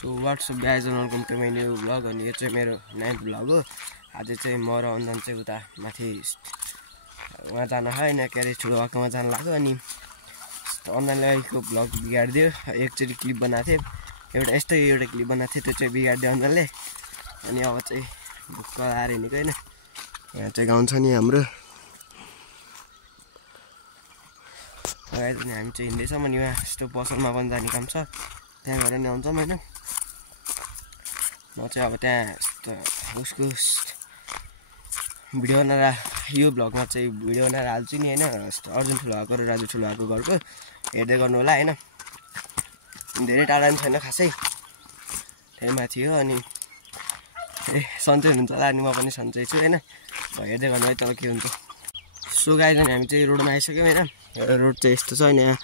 So what's up guys welcome to my new blog. अनि यो चाहिँ मेरो 9th ब्लग हो। आज चाहिँ म र अन्जन चाहिँ उता माथि वहाँ जान होइन के अरे ठुलो हकमा जान लाग्यो। अनि अन्जनले अहिलेको ब्लग बिगारिदियो। एकचोटि क्लिप बनाएको थिएँ, एउटा यस्तै एउटा क्लिप बनाएको थिएँ, त्यो चाहिँ बिगारिदियो अन्जनले। अनि अब चाहिँ भुक्क आएर हिँडेको होइन। यहाँ चाहिँ गाउँ छ नि हाम्रो, हामी चाहिँ हिँड्दैछौँ। अनि यहाँ यस्तो पसलमा पनि जाने काम छ, त्यहाँ गएर नि आउँछौँ होइन। म चाहिँ अब त्यहाँ उसको भिडियो बनाएर यो ब्लगमा चाहिँ भिडियो बनाएर हाल्छु नि होइन। अर्जुन ठुलो भएको र राजु ठुलो भएको घरको हेर्दै गर्नु होला होइन। धेरै टाढा पनि छैन खासै, त्यही माथि हो। अनि सन्चै हुनुहुन्छ होला, अनि म पनि सन्चै छु होइन। हेर्दै गर्नु है तल के हुन्छ। सो गाइज अनि हामी चाहिँ रोडमा आइसक्यौँ होइन। रोड चाहिँ यस्तो छ होइन। यहाँ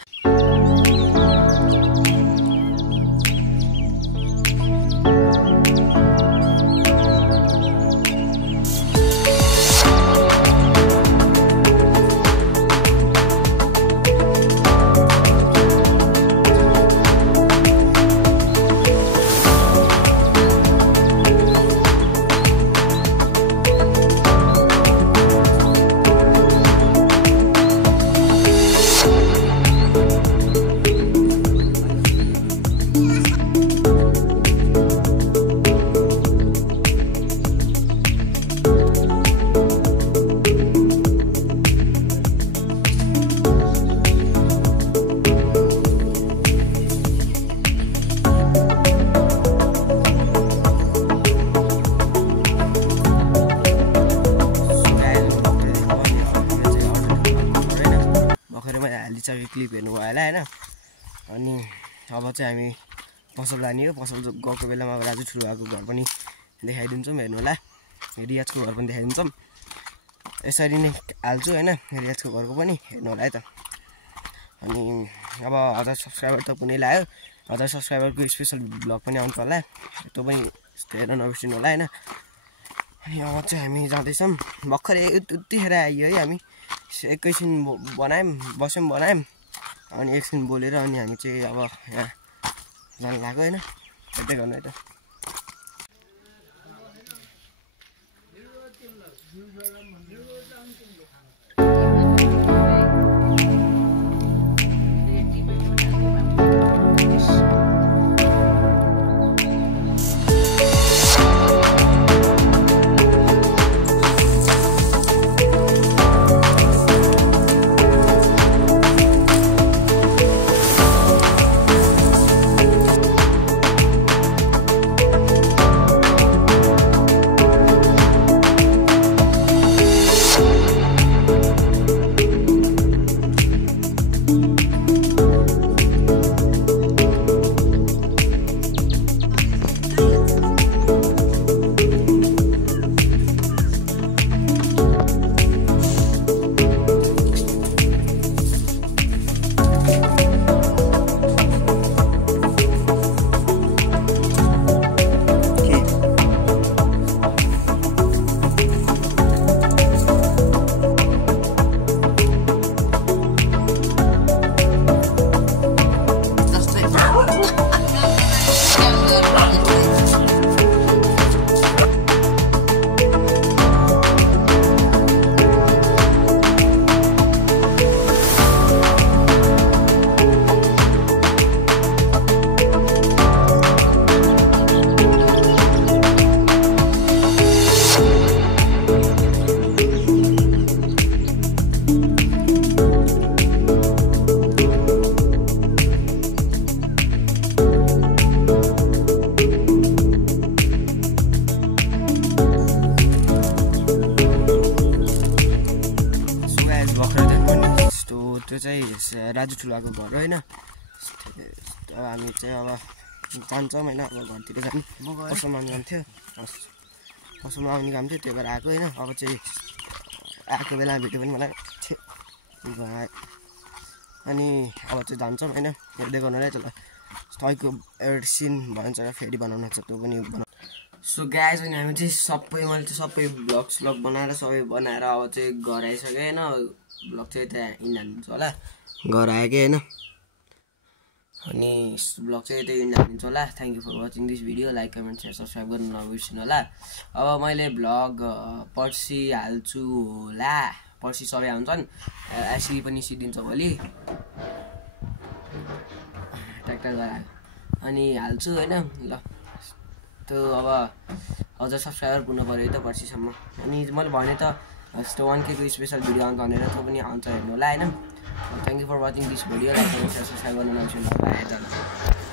हालिसक्यो क्लिप हेर्नु भयो होला होइन। अनि अब चाहिँ हामी पसल जाने हो। पसल गएको बेलामा अब राजु ठुलो भएको घर पनि देखाइदिन्छौँ, हेर्नु होला। रियाजको घर पनि देखाइदिन्छौँ, यसरी नै हाल्छु होइन। रियाजको घरको पनि हेर्नु होला है त। अनि अब 1000 सब्सक्राइबर त कुनै लाग्यो, 1000 सब्सक्राइबरको स्पेसल ब्लग पनि आउँछ होला, त्यो पनि हेरेर नबिर्सिनु होला होइन। अनि अब चाहिँ हामी जाँदैछौँ। भर्खरै यतिखेर आइयो है हामी। एकैछिन बनायौँ, बस्यौँ, बनायौँ, अनि एकछिन बोलेर अनि हामी चाहिँ अब यहाँ जान लाग्यो होइन। हेर्दै गर्नु है त। त्यो चाहिँ राजु ठुलाको घर होइन। हामी चाहिँ अब जान्छौँ होइन। अब घरतिर जाने पसलमा आउने काम थियो, पसलमा आउने काम थियो, त्यो भएर आएको होइन। अब चाहिँ आएको बेला भिडियो पनि मलाई अनि अब चाहिँ जान्छौँ होइन। हेर्दै गर्नुलाई त तपाईँको एउटा सिन भन्छ फेरि बनाउनु छ, त्यो पनि बनाउ। सो गाइज अनि हामी चाहिँ मैले चाहिँ सबै ब्लग बनाएर अब चाहिँ घर आइसक्यो होइन। ब्लग चाहिँ त्यहाँ इन हाल्नुहुन्छ होला, घर आयो कि होइन। अनि ब्लग चाहिँ यतै हालिदिन्छु होला thank you for watching this video like comment share subscribe गर्नु नबिर्सिनु होला अब मैले ब्लग पर्सि हाल्छु होला पर्सि सबै आउँछन् एसली पनि सिदिन्छ भोलि ट्र्याक्टर गराएको अनि हाल्छु होइन ल त्यो अब हजुर सब्सक्राइबर पुग्नु पऱ्यो त पर्सिसम्म अनि मैले भने त 1K को स्पेसल भिडियो आउँछ भनेर त्यो पनि आउँछ हेर्नु होला होइन thank you for watching this video like comment share subscribe गर्नु नबिर्सिनु होला